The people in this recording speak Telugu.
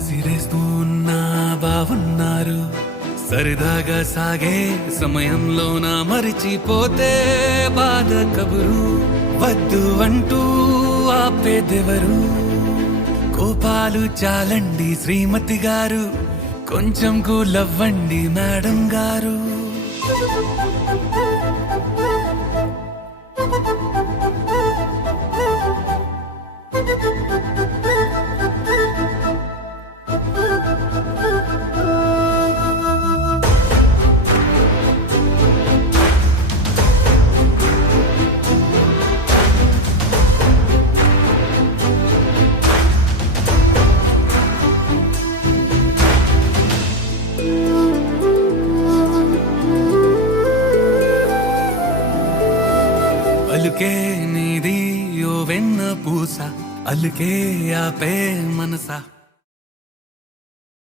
కసిరేస్తూ ఉన్నా బావున్నారు, సరదాగా సాగే సమయంలోన మరిచిపోతే బాధ కబురు. వద్దు అంటూ ఆపేదెవరు? కోపాలు చాలండి శ్రీమతి గారు, కొంచెం కూలవ్వండి మేడం గారు. పలుకే నీది ఓ వెన్న పూస, అలుకే ఆపే మనసా.